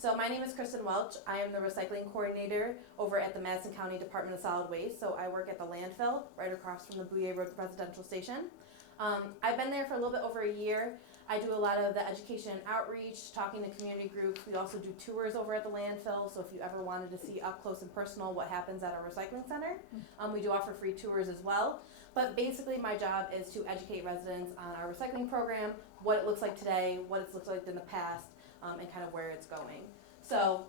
So my name is Kristin Welch. I am the recycling coordinator over at the Madison County Department of Solid Waste. So I work at the landfill right across from the Bouye Road residential station. I've been there for a little bit over a year. I do a lot of the education outreach, talking to community groups. We also do tours over at the landfill. So if you ever wanted to see up close and personal what happens at our recycling center, we do offer free tours as well. But basically my job is to educate residents on our recycling program, what it looks like today, what it's looked like in the past, and kind of where it's going. So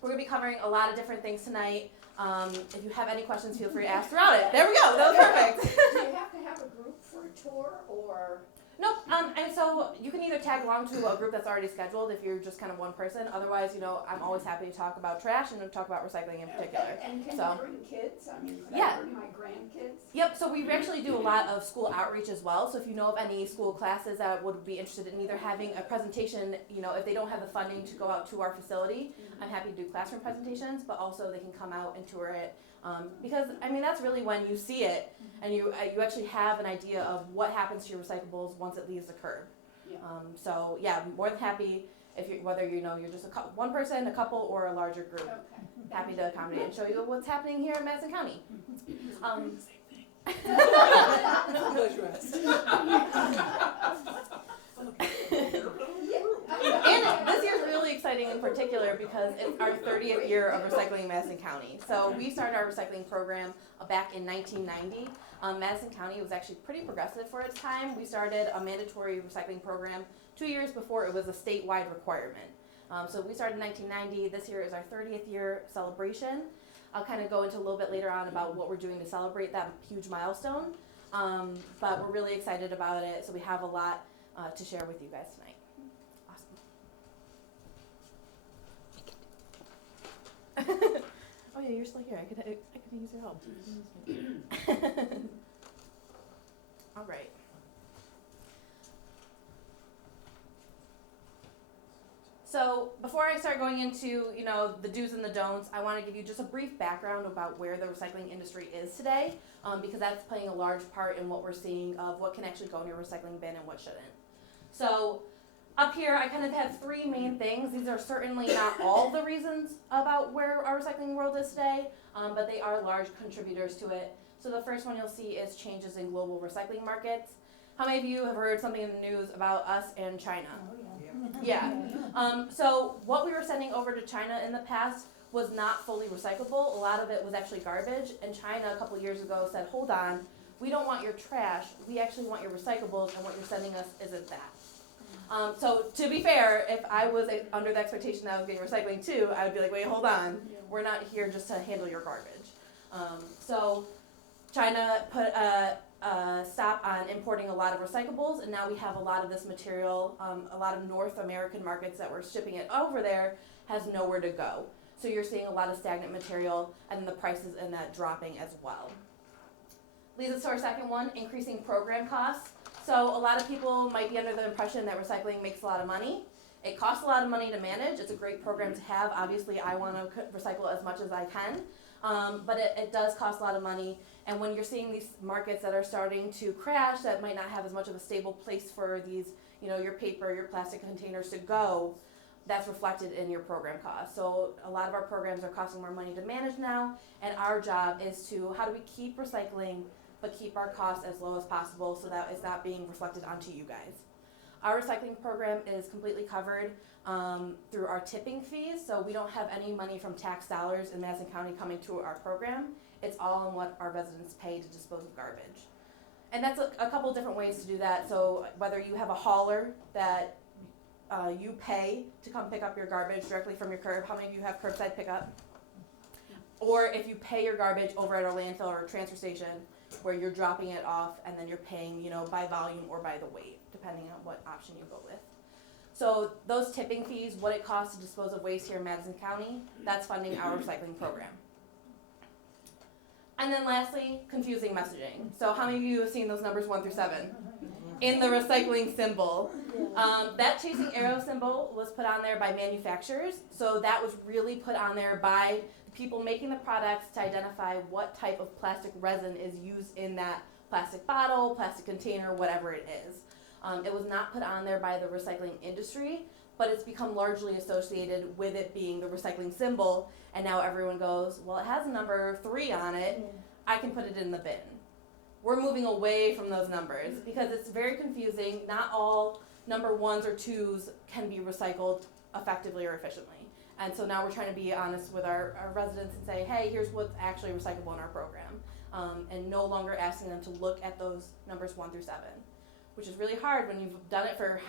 we're going to be covering a lot of different things tonight. If you have any questions, feel free to ask throughout it. There we go. That was perfect. Do you have to have a group for a tour or? Nope. And so you can either tag along to a group that's already scheduled if you're just kind of one person. Otherwise, I'm always happy to talk about trash and to talk about recycling in particular. Okay. And can you bring kids? I mean, could Yeah. I bring my grandkids? Yep, so we actually do a lot of school outreach as well. So if you know of any school classes that would be interested in either having a presentation, if they don't have the funding to go out to our facility, I'm happy to do classroom presentations, but also they can come out and tour it. Because, that's really when you see it and you actually have an idea of what happens to your recyclables once it leaves the curb. Yeah. I'm more than happy if whether you're just one person, a couple, or a larger group. Okay. Happy to accommodate and show you what's happening here in Madison County. And this year's really exciting in particular because it's our 30th year of recycling in Madison County. So we started our recycling program back in 1990. Madison County was actually pretty progressive for its time. We started a mandatory recycling program 2 years before it was a statewide requirement. So we started in 1990. This year is our 30th year celebration. I'll kind of go into a little bit later on about what we're doing to celebrate that huge milestone. But we're really excited about it, so we have a lot to share with you guys tonight. Awesome. Oh yeah, you're still here. I could use your help. All right. So before I start going into, the do's and the don'ts, I want to give you just a brief background about where the recycling industry is today, because that's playing a large part in what we're seeing of what can actually go in your recycling bin and what shouldn't. So up here, I kind of have three main things. These are certainly not all the reasons about where our recycling world is today, but they are large contributors to it. So the first one you'll see is changes in global recycling markets. How many of you have heard something in the news about us and China? Oh, yeah. Yeah. So what we were sending over to China in the past was not fully recyclable. A lot of it was actually garbage. And China a couple years ago said, hold on, we don't want your trash. We actually want your recyclables, and what you're sending us isn't that. So to be fair, if I was under the expectation that I was getting recycling too, I would be like, wait, hold on. We're not here just to handle your garbage. So China put a stop on importing a lot of recyclables, and now we have a lot of this material, a lot of North American markets that were shipping it over there has nowhere to go. So you're seeing a lot of stagnant material, and the prices in that dropping as well. Leads us to our second one, increasing program costs. So a lot of people might be under the impression that recycling makes a lot of money. It costs a lot of money to manage. It's a great program to have. Obviously, I want to recycle as much as I can, but it does cost a lot of money. And when you're seeing these markets that are starting to crash, that might not have as much of a stable place for these, your paper, your plastic containers to go, that's reflected in your program costs. So a lot of our programs are costing more money to manage now, and our job is to, how do we keep recycling, but keep our costs as low as possible so that it's not being reflected onto you guys. Our recycling program is completely covered through our tipping fees, so we don't have any money from tax dollars in Madison County coming to our program. It's all in what our residents pay to dispose of garbage. And that's a couple different ways to do that. So whether you have a hauler that you pay to come pick up your garbage directly from your curb. How many of you have curbside pickup? Or if you pay your garbage over at our landfill or transfer station where you're dropping it off and then you're paying, by volume or by the weight, depending on what option you go with. So those tipping fees, what it costs to dispose of waste here in Madison County, that's funding our recycling program. And then lastly, confusing messaging. So how many of you have seen those numbers 1 through 7 in the recycling symbol? That chasing arrow symbol was put on there by manufacturers. So that was really put on there by the people making the products to identify what type of plastic resin is used in that plastic bottle, plastic container, whatever it is. It was not put on there by the recycling industry, but it's become largely associated with it being the recycling symbol, and now everyone goes, well, it has a number 3 on it, I can put it in the bin. We're moving away from those numbers because it's very confusing. Not all number 1s or 2s can be recycled effectively or efficiently. And so now we're trying to be honest with our residents and say, hey, here's what's actually recyclable in our program. And no longer asking them to look at those numbers 1 through 7, which is really hard when you've done it for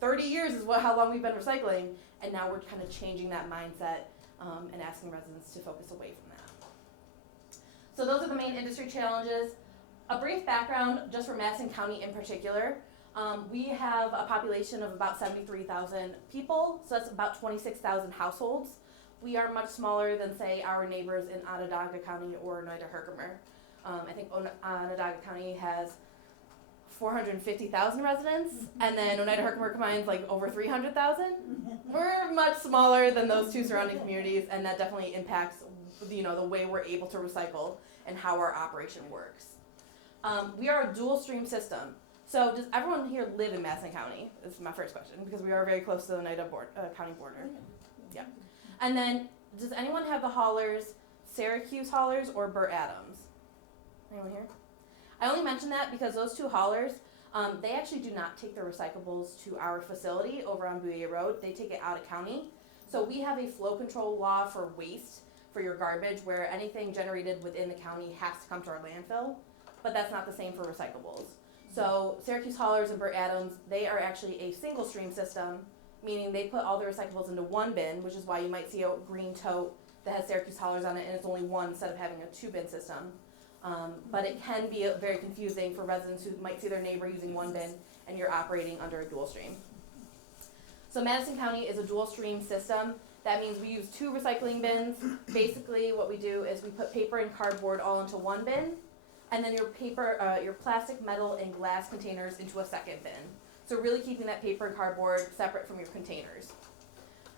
30 years is how long we've been recycling, and now we're kind of changing that mindset and asking residents to focus away from that. So those are the main industry challenges. A brief background just for Madison County in particular. We have a population of about 73,000 people, so that's about 26,000 households. We are much smaller than, say, our neighbors in Onondaga County or Oneida Herkimer. I think Onondaga County has 450,000 residents, and then Oneida Herkimer combines like over 300,000. We're much smaller than those two surrounding communities, and that definitely impacts, the way we're able to recycle and how our operation works. We are a dual stream system. So does everyone here live in Madison County? This is my first question, because we are very close to the Oneida County border. Yeah. And then, does anyone have the haulers, Syracuse haulers or Burt Adams? Anyone here? I only mention that because those two haulers, they actually do not take their recyclables to our facility over on Bouillet Road. They take it out of county. So we have a flow control law for waste, for your garbage, where anything generated within the county has to come to our landfill, but that's not the same for recyclables. So Syracuse haulers and Burt Adams, they are actually a single stream system, meaning they put all the recyclables into one bin, which is why you might see a green tote that has Syracuse haulers on it and it's only one instead of having a 2-bin system. But it can be very confusing for residents who might see their neighbor using one bin and you're operating under a dual stream. So Madison County is a dual stream system. That means we use 2 recycling bins. Basically what we do is we put paper and cardboard all into one bin, and then your plastic, metal, and glass containers into a second bin. So really keeping that paper and cardboard separate from your containers.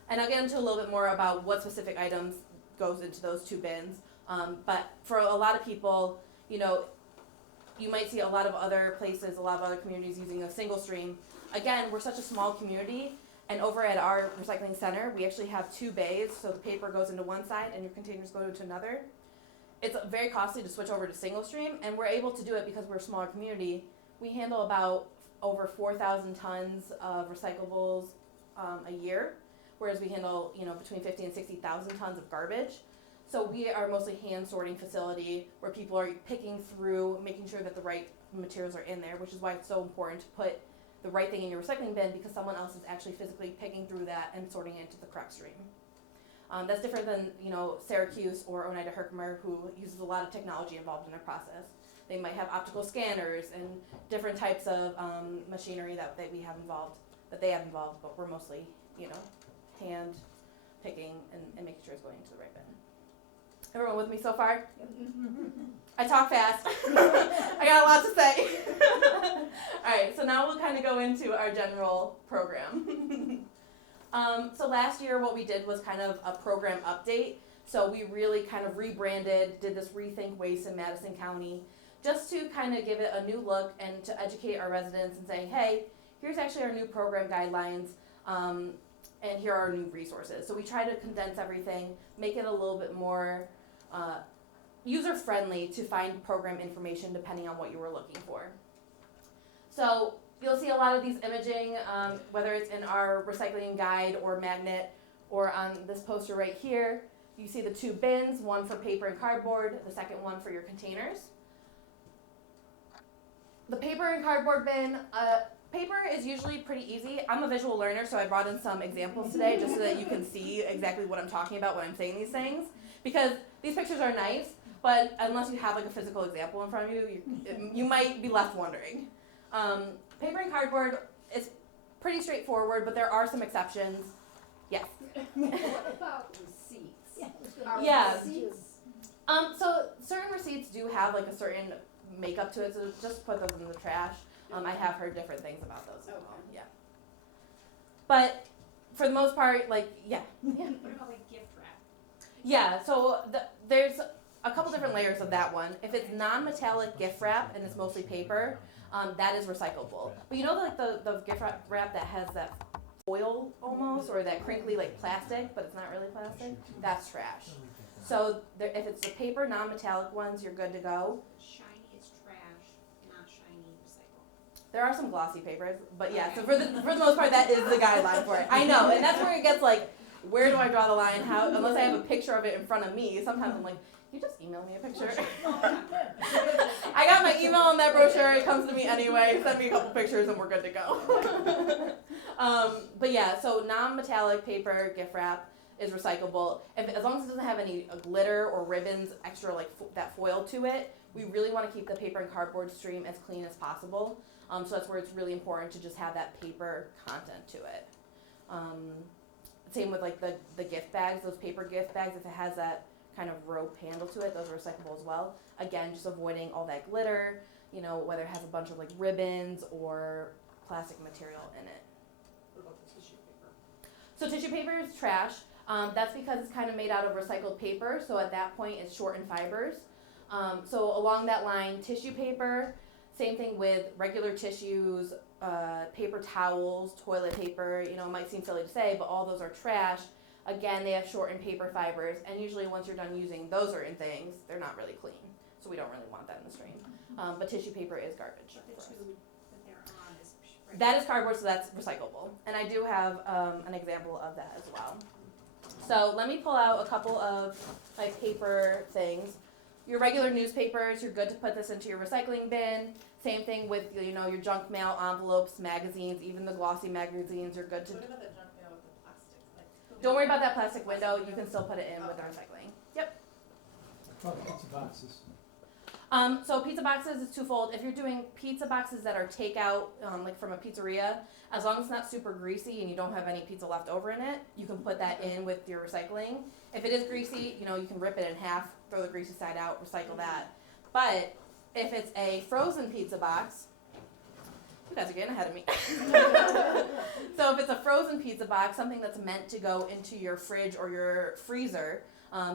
And I'll get into a little bit more about what specific items goes into those 2 bins. But for a lot of people, you might see a lot of other places, a lot of other communities using a single stream. Again, we're such a small community, and over at our recycling center, we actually have 2 bays, so the paper goes into one side and your containers go to another. It's very costly to switch over to single stream, and we're able to do it because we're a smaller community. We handle about over 4,000 tons of recyclables a year, whereas we handle between 50 and 60,000 tons of garbage. So we are mostly hand sorting facility where people are picking through, making sure that the right materials are in there, which is why it's so important to put the right thing in your recycling bin, because someone else is actually physically picking through that and sorting it into the correct stream. That's different than Syracuse or Oneida Herkimer, who uses a lot of technology involved in their process. They might have optical scanners and different types of machinery that they have involved, but we're mostly hand picking and making sure it's going into the right bin. Everyone with me so far? I talk fast. I got a lot to say. All right, so now we'll kind of go into our general program. So last year what we did was kind of a program update. So we really kind of rebranded, did this Rethink Waste in Madison County, just to kind of give it a new look and to educate our residents and say, hey, here's actually our new program guidelines, and here are our new resources. So we try to condense everything, make it a little bit more user-friendly to find program information depending on what you were looking for. So you'll see a lot of these imaging, whether it's in our recycling guide or magnet or on this poster right here. You see the 2 bins, one for paper and cardboard, the second one for your containers. The paper and cardboard bin, paper is usually pretty easy. I'm a visual learner, so I brought in some examples today just so that you can see exactly what I'm talking about when I'm saying these things. Because these pictures are nice, but unless you have like a physical example in front of you, you might be left wondering. Paper and cardboard is pretty straightforward, but there are some exceptions. Yes. What about receipts? Yeah. Receipts? So certain receipts do have like a certain makeup to it, so just put those in the trash. I have heard different things about those as well. Yeah. But for the most part, What about like gift wrap? Yeah, so there's a couple different layers of that one. If it's non-metallic gift wrap and it's mostly paper, that is recyclable. But the gift wrap that has that foil almost, or that crinkly like plastic, but it's not really plastic, that's trash. So if it's the paper non-metallic ones, you're good to go. Shiny is trash, not shiny recycle. There are some glossy papers, but yeah, so for the most part, that is the guideline for it. I know, and that's where it gets like, where do I draw the line? How, unless I have a picture of it in front of me, sometimes I'm like, you just email me a picture. I got my email on that brochure, it comes to me anyway, send me a couple pictures and we're good to go. But yeah, so non-metallic paper gift wrap is recyclable. As long as it doesn't have any glitter or ribbons, extra like that foil to it, we really want to keep the paper and cardboard stream as clean as possible. So that's where it's really important to just have that paper content to it. Same with like the gift bags, those paper gift bags, if it has that kind of rope handle to it, those are recyclable as well. Again, just avoiding all that glitter, you know, whether it has a bunch of like ribbons or plastic material in it. What about the tissue paper? So tissue paper is trash. That's because it's kind of made out of recycled paper, so at that point it's short in fibers. So along that line, tissue paper, same thing with regular tissues, paper towels, toilet paper, you know, it might seem silly to say, but all those are trash. Again, they have shortened paper fibers, and usually once you're done using those certain things, they're not really clean. So we don't really want that in the stream. But tissue paper is garbage But the for us. tube that they're on is. That is cardboard, so that's recyclable. And I do have an example of that as well. So let me pull out a couple of like paper things. Your regular newspapers, you're good to put this into your recycling bin. Same thing with, you know, your junk mail, envelopes, magazines, even the glossy magazines, you're good to. What about the junk mail with the plastic? Don't worry about that plastic window, you can still put it in with the recycling. Yep. Oh, pizza boxes. So pizza boxes is twofold. If you're doing pizza boxes that are takeout, like from a pizzeria, as long as it's not super greasy and you don't have any pizza left over in it, you can put that in with your recycling. If it is greasy, you know, you can rip it in half, throw the greasy side out, recycle that. But if it's a frozen pizza box, you guys are getting ahead of me. So if it's a frozen pizza box, something that's meant to go into your fridge or your freezer,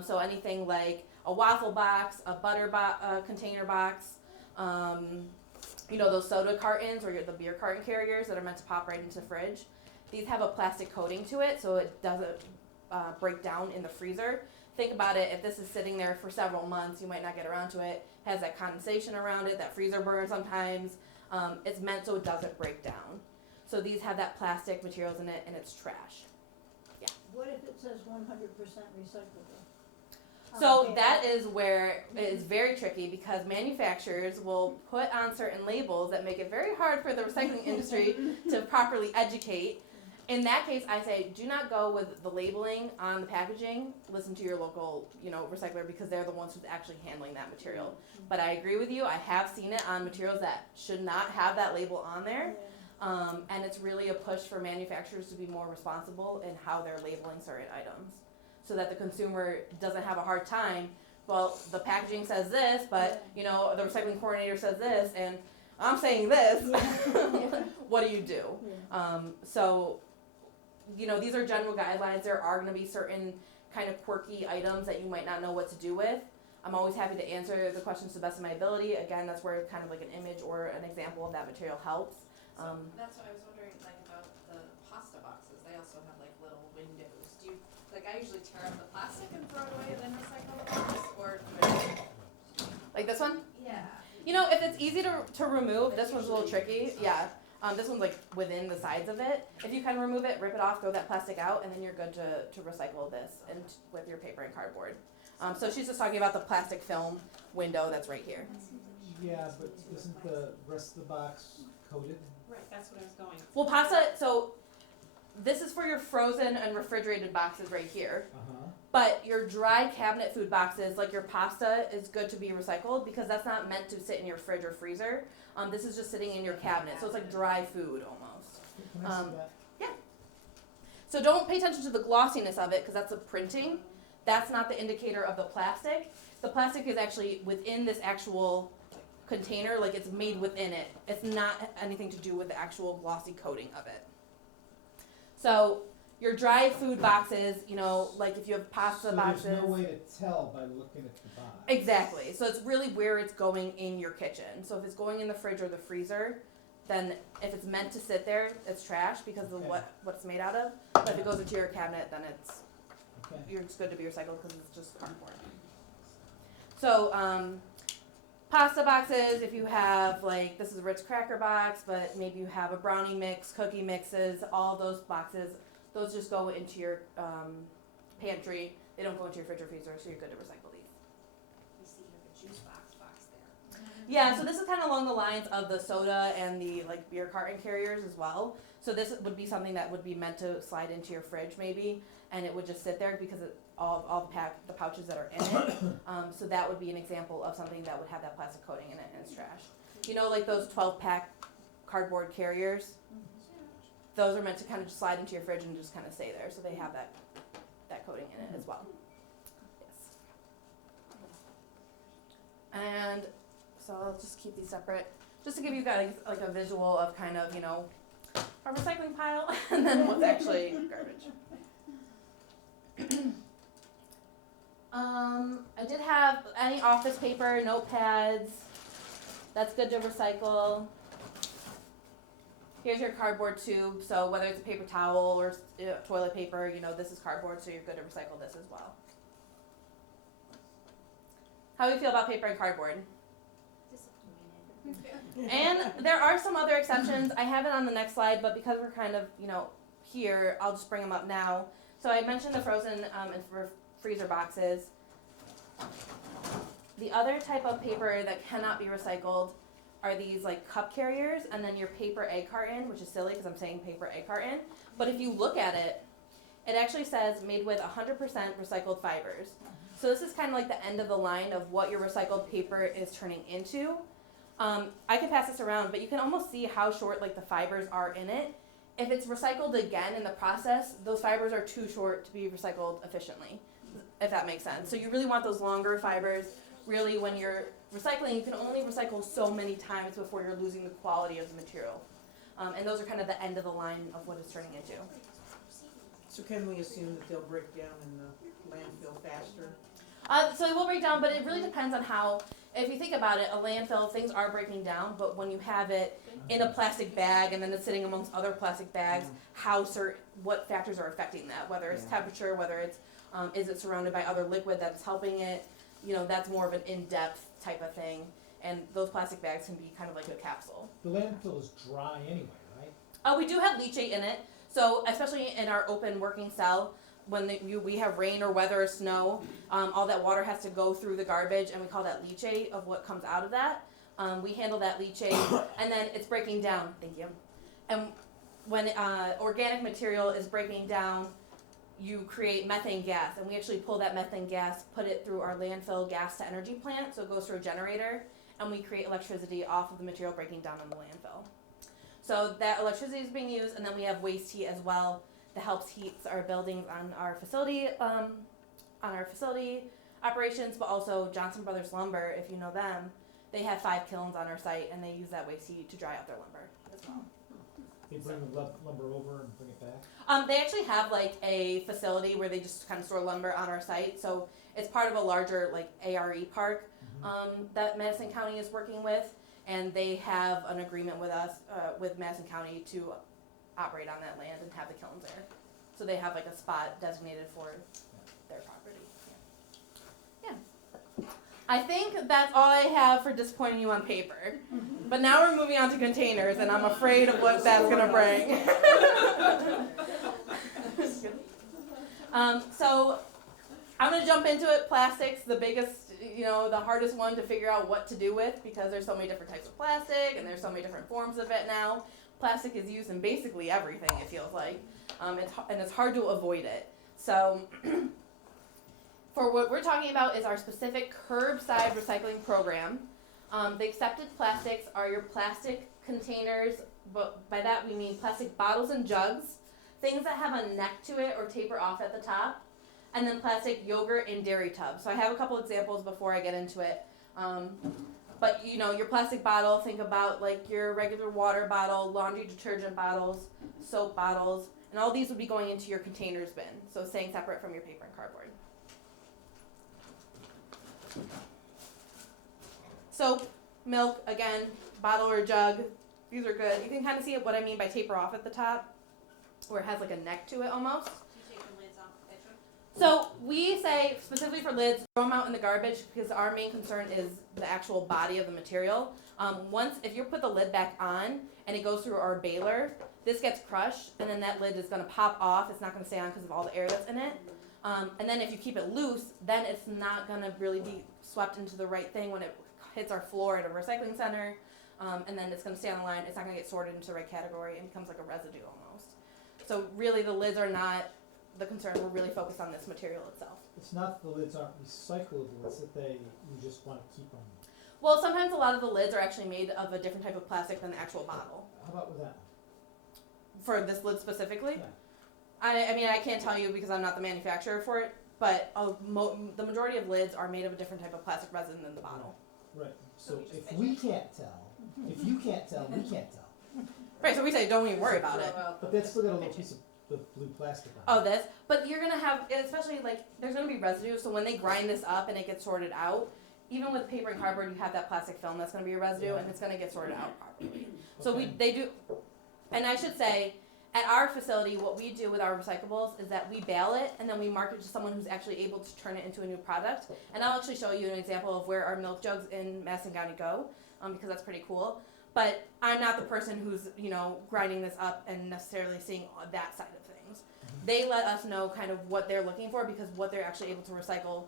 so anything like a waffle box, a butter container box, you know, those soda cartons or the beer carton carriers that are meant to pop right into the fridge. These have a plastic coating to it so it doesn't break down in the freezer. Think about it, if this is sitting there for several months, you might not get around to it. Has that condensation around it, that freezer burn sometimes. It's meant so it doesn't break down. So these have that plastic materials in it and it's trash. What if it says 100% recyclable? So Okay. that is where it is very tricky because manufacturers will put on certain labels that make it very hard for the recycling industry to properly educate. In that case, I say do not go with the labeling on the packaging. Listen to your local, you know, recycler because they're the ones who's actually handling that material. But I agree with you. I have seen it on materials that should not have that label on there. And it's really a push for manufacturers to be more responsible in how they're labeling certain items so that the consumer doesn't have a hard time. Well, the packaging says this, but, you know, the recycling coordinator says this, and I'm saying this. What do you do? So, you know, these are general guidelines. There are going to be certain kind of quirky items that you might not know what to do with. I'm always happy to answer the questions to the best of my ability. Again, that's where kind of like an image or an example of that material helps. So that's what I was wondering, like about the pasta boxes. They also have like little windows. Do you, like I usually tear up the plastic and throw it away and then recycle the box, or do it? Like this one? Yeah. You know, if it's easy to remove, this one's a little tricky. Yeah. This one's like within the sides of it. If you can remove it, rip it off, throw that plastic out, and then you're good to recycle this and with your paper and cardboard. So she's just talking about the plastic film window that's right here. Yeah, but isn't the rest of the box coated? Right, that's what I was going. Well, pasta, so this is for your frozen and refrigerated boxes right here. Uh-huh. But your dry cabinet food boxes, like your pasta, is good to be recycled because that's not meant to sit in your fridge or freezer. This is just sitting in your cabinet, so it's like dry food almost. Can I see that? So don't pay attention to the glossiness of it because that's a printing. That's not the indicator of the plastic. The plastic is actually within this actual container, like it's made within it. It's not anything to do with the actual glossy coating of it. So your dry food boxes, you know, like if you have pasta boxes. So there's no way to tell by looking at the box. Exactly. So it's really where it's going in your kitchen. So if it's going in the fridge or the freezer, then if it's meant to sit there, it's trash because of what it's made out of. But if it goes into your cabinet, then it's good to be recycled because it's just cardboard. So pasta boxes, if you have like, this is a Ritz cracker box, but maybe you have a brownie mix, cookie mixes, all those boxes, those just go into your pantry. They don't go into your fridge or freezer, so you're good to recycle these. You see here the juice box there. Yeah, so this is kind of along the lines of the soda and the like beer carton carriers as well. So this would be something that would be meant to slide into your fridge maybe, and it would just sit there because all the pouches that are in it. So that would be an example of something that would have that plastic coating in it and it's trash. You know, like those 12-pack cardboard carriers? Those are meant to kind of just slide into your fridge and just kind of stay there. So they have that coating in it as well. Yes. And so I'll just keep these separate, just to give you guys like a visual of kind of, you know, a recycling pile and then what's actually garbage. I did have any office paper, notepads. That's good to recycle. Here's your cardboard tube. So whether it's a paper towel or toilet paper, you know, this is cardboard, so you're good to recycle this as well. How do you feel about paper and cardboard? Disappointed. And there are some other exceptions. I have it on the next slide, but because we're kind of, you know, here, I'll just bring them up now. So I mentioned the frozen and freezer boxes. The other type of paper that cannot be recycled are these like cup carriers and then your paper egg carton, which is silly because I'm saying paper egg carton. But if you look at it, it actually says made with 100% recycled fibers. So this is kind of like the end of the line of what your recycled paper is turning into. I can pass this around, but you can almost see how short like the fibers are in it. If it's recycled again in the process, those fibers are too short to be recycled efficiently, if that makes sense. So you really want those longer fibers. Really, when you're recycling, you can only recycle so many times before you're losing the quality of the material. And those are kind of the end of the line of what it's turning into. So can we assume that they'll break down in the landfill faster? So it will break down, but it really depends on how, if you think about it, a landfill, things are breaking down, but when you have it in a plastic bag and then it's sitting amongst other plastic bags, what factors are affecting that, whether it's temperature, whether it's, is it surrounded by other liquid that's helping it, you know, that's more of an in-depth type of thing, and those plastic bags can be kind of like a capsule. The landfill is dry anyway, right? We do have leachate in it, so especially in our open working cell, when we have rain or weather or snow, all that water has to go through the garbage, and we call that leachate of what comes out of that. We handle that leachate, and then it's breaking down. Thank you. And when organic material is breaking down, you create methane gas, and we actually pull that methane gas, put it through our landfill gas to energy plant, so it goes through a generator, and we create electricity off of the material breaking down in the landfill. So that electricity is being used, and then we have waste heat as well that helps heat our buildings on our facility operations, but also Johnson Brothers Lumber, if you know them, they have 5 kilns on our site, and they use that waste heat to dry out their lumber as well. They bring the lumber over and bring it back? They actually have like a facility where they just kind of store lumber on our site. So it's part of a larger like ARE park that Madison County is working with, and they have an agreement with us, with Madison County to operate on that land and have the kilns there. So they have like a spot designated for their property. Yeah. I think that's all I have for disappointing you on paper. But now we're moving on to containers, and I'm afraid of what that's going to bring. So I'm going to jump into it. Plastics, the biggest, the hardest one to figure out what to do with, because there's so many different types of plastic, and there's so many different forms of it now. Plastic is used in basically everything, it feels like, and it's hard to avoid it. So for what we're talking about is our specific curbside recycling program. The accepted plastics are your plastic containers, but by that we mean plastic bottles and jugs, things that have a neck to it or taper off at the top, and then plastic yogurt and dairy tubs. So I have a couple examples before I get into it. But your plastic bottle, think about like your regular water bottle, laundry detergent bottles, soap bottles, and all these would be going into your containers bin, so staying separate from your paper and cardboard. Soap, milk, again, bottle or jug, These are good. You can kind of see what I mean by taper off at the top, where it has like a neck to it almost. Do you take the lids off the picture? So we say specifically for lids, throw them out in the garbage because our main concern is the actual body of the material. If you put the lid back on and it goes through our baler, this gets crushed and then that lid is going to pop off. It's not going to stay on because of all the air that's in it. And then if you keep it loose, then it's not going to really be swept into the right thing when it hits our floor at a recycling center. And then it's going to stay on the line. It's not going to get sorted into the right category and becomes like a residue almost. So really the lids are not the concern. We're really focused on this material itself. It's not the lids aren't recyclable, it's that you just wanna keep them. Well, sometimes a lot of the lids are actually made of a different type of plastic than the actual bottle. How about with that For this lid specifically, one? I mean, I can't tell you because I'm not the manufacturer for it, but the majority of lids are made of a different type of plastic resin than the bottle. Yeah, right, so So we just if measure we it. can't tell, if you can't tell, we can't tell. Right, so we say don't even worry about it. But that's still got a little piece of the blue plastic Oh, on it. this, but you're gonna have, especially like, there's gonna be residue, so when they grind this up and it gets sorted out, even with paper and cardboard, you have that plastic film that's gonna be a residue and it's gonna get sorted out properly. So Okay. they do, and I should say, at our facility, what we do with our recyclables is that we bale it and then we mark it to someone who's actually able to turn it into a new product. And I'll actually show you an example of where our milk jugs in Madison County go, because that's pretty cool. But I'm not the person who's, grinding this up and necessarily seeing that side of things. They let us know kind of what they're looking for because what they're actually able to recycle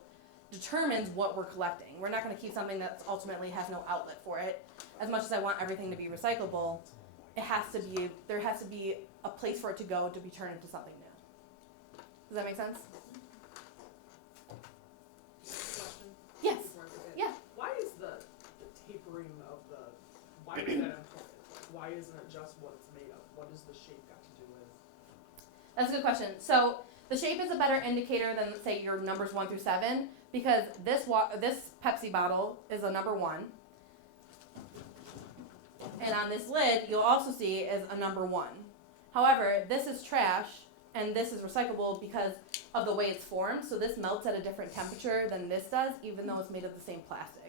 determines what we're collecting. We're not going to keep something that ultimately has no outlet for it. As much as I want everything to be recyclable, there has to be a place for it to go to be turned into something new. Does that make sense? Question? Yes. Before I forget. Yeah. Why is the tapering of why is that important? Why isn't it just what it's made of? What does the shape got to do with? That's a good question. So the shape is a better indicator than, say, your numbers 1 through 7 because this Pepsi bottle is a number 1. And on this lid, you'll also see is a number 1. However, this is trash and this is recyclable because of the way it's formed. So this melts at a different temperature than this does, even though it's made of the same plastic.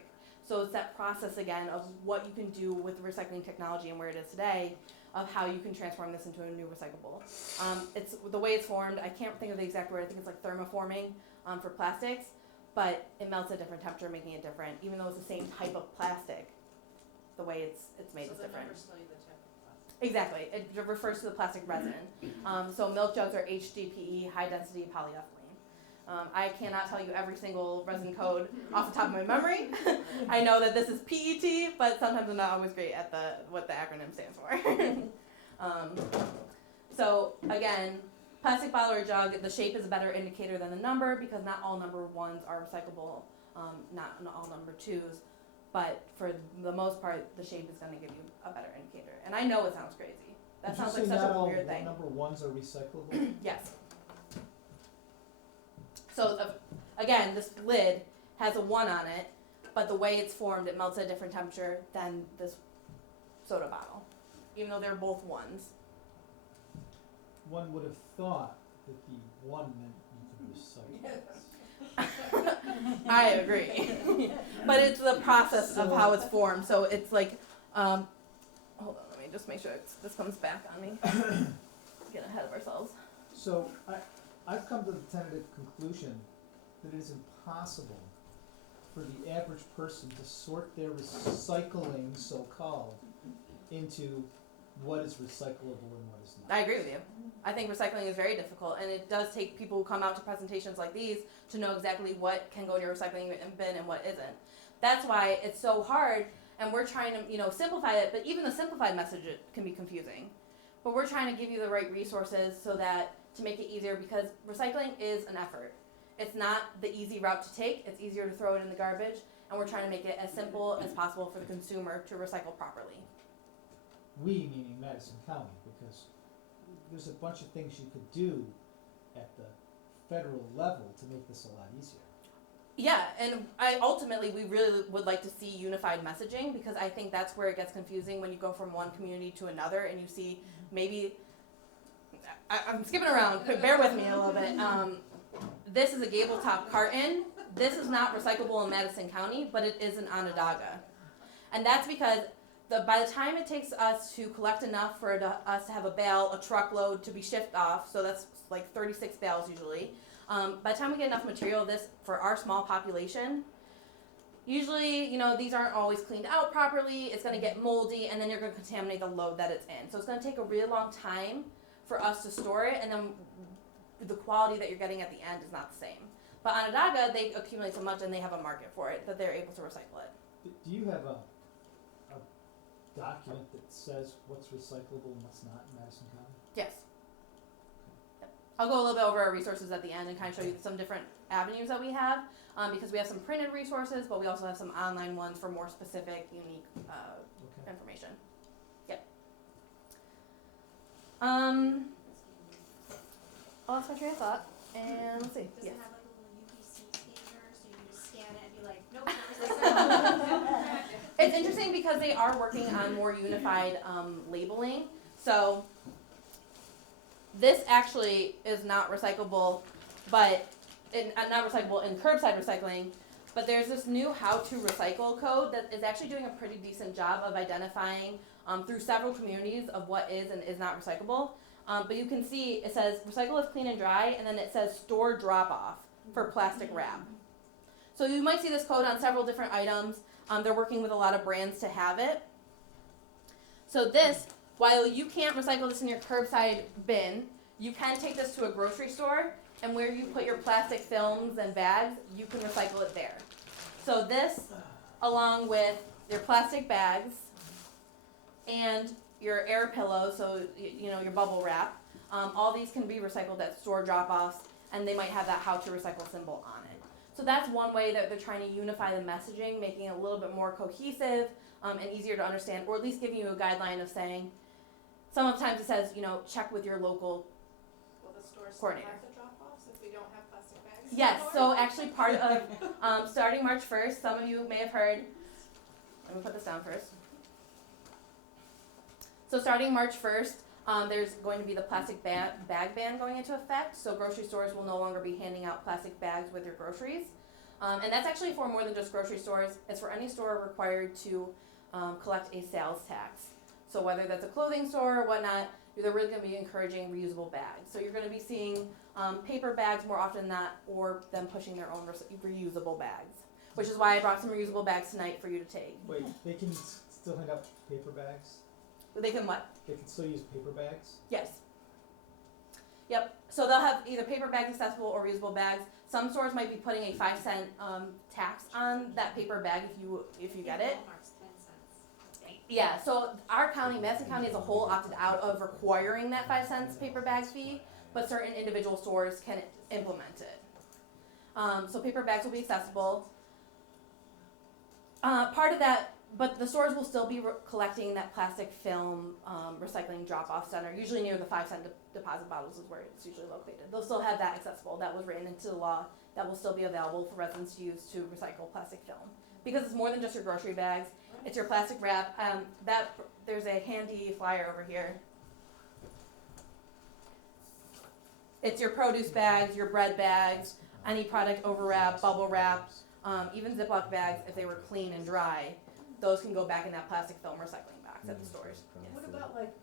So it's that process again of what you can do with recycling technology and where it is today, of how you can transform this into a new recyclable. It's the way it's formed. I can't think of the exact word. I think it's like thermoforming for plastics, but it melts at a different temperature, making it different. Even though it's the same type of plastic, the way it's made is So the different. numbers tell you the type of plastic. Exactly. It refers to the plastic resin. So milk jugs are HDPE, high density polyethylene. I cannot tell you every single resin code off the top of my memory. I know that this is PET, but sometimes I'm not always great at what the acronym stands for. So again, plastic bottle or jug, the shape is a better indicator than the number because not all number 1s are recyclable, not all number 2s. But for the most part, the shape is going to give you a better indicator. And I know it sounds crazy. That sounds like such a weird thing. Number 1s are recyclable? Yes. So again, this lid has a 1 on it, but the way it's formed, it melts at a different temperature than this soda bottle, even though they're both 1s. One would have thought that the 1 meant you could recycle it. I agree. But it's the process of how it's formed. So it's like, hold on, let me just make sure this comes back on me. Get ahead of ourselves. So I've come to the tentative conclusion that it is impossible for the average person to sort their recycling, so-called, into what is recyclable and what is not. I agree with you. I think recycling is very difficult, and it does take people who come out to presentations like these to know exactly what can go to your recycling bin and what isn't. That's why it's so hard, and we're trying to, simplify it, but even the simplified message can be confusing. But we're trying to give you the right resources so that to make it easier, because recycling is an effort. It's not the easy route to take. It's easier to throw it in the garbage, and we're trying to make it as simple as possible for the consumer to recycle properly. We, meaning Madison County, because there's a bunch of things you could do at the federal level to make this a lot easier. Yeah, and ultimately we really would like to see unified messaging, because I think that's where it gets confusing when you go from one community to another and you see maybe, I'm skipping around, bear with me a little bit. This is a gable top carton. This is not recyclable in Madison County, but it is in Onondaga. And that's because by the time it takes us to collect enough for us to have a bale, a truckload to be shipped off, so that's like 36 bales usually. By the time we get enough material, this for our small population, usually, you know, these aren't always cleaned out properly. It's going to get moldy, and then you're going to contaminate the load that it's in. So it's going to take a really long time for us to store it, and then the quality that you're getting at the end is not the same. But Onondaga, they accumulate so much, and they have a market for it that they're able to recycle it. Do you have a document that says what's recyclable and what's not in Madison County? Yes. Yep. I'll go a little bit over our resources at the end and kind of show you some different avenues that we have, because we have some printed resources, but we also have some online ones for more specific, unique Okay. information. Yep. I lost my train of thought, and let's see. Does Yes. it have like a little UPC scanner, so you can just scan it and be like, nope, not recyclable? It's interesting because they are working on more unified labeling. So this actually is not recyclable, but not recyclable in curbside recycling. But there's this new how to recycle code that is actually doing a pretty decent job of identifying through several communities of what is and is not recyclable. But you can see it says recycle if clean and dry, and then it says store drop off for plastic wrap. So you might see this code on several different items. They're working with a lot of brands to have it. So this, while you can't recycle this in your curbside bin, you can take this to a grocery store, and where you put your plastic films and bags, you can recycle it there. So this, along with your plastic bags and your air pillows, so you know, your bubble wrap, all these can be recycled at store drop-offs, and they might have that how to recycle symbol on it. So that's one way that they're trying to unify the messaging, making it a little bit more cohesive and easier to understand, or at least giving you a guideline of saying, sometimes it says, you know, check with your local. Will the store still Coordinator. have the drop-offs if we don't have plastic bags? Yes, anymore? so actually part of, starting March 1st, some of you may have heard, let me put this down first. So starting March 1st, there's going to be the plastic bag ban going into effect. So grocery stores will no longer be handing out plastic bags with your groceries. And that's actually for more than just grocery stores. It's for any store required to collect a sales tax. So whether that's a clothing store or whatnot, they're really going to be encouraging reusable bags. So you're going to be seeing paper bags more often than not, or them pushing their own reusable bags. Which is why I brought some reusable bags tonight for you to take. Wait, they can still hand out paper bags? They can what? They can still use paper bags? Yes. Yep. So they'll have either paper bags accessible or reusable bags. Some stores might be putting a 5-cent tax on that paper bag if you get it. Walmart's 10 cents. Yeah. So our county, Madison County as a whole, opted out of requiring that 5 cents paper bag fee, but certain individual stores can implement it. So paper bags will be accessible. Part of that. But the stores will still be collecting that plastic film recycling drop-off center. Usually near the 5-cent deposit bottles is where it's usually located. They'll still have that accessible. That was written into the law. That will still be available for residents to use to recycle plastic film. Because it's more than just your grocery bags. It's your plastic wrap. There's a handy flyer over here. It's your produce bags, your bread bags, any product overwrap, bubble wrap, even Ziploc bags if they were clean and dry. Those can go back in that plastic film recycling box at the stores. What about like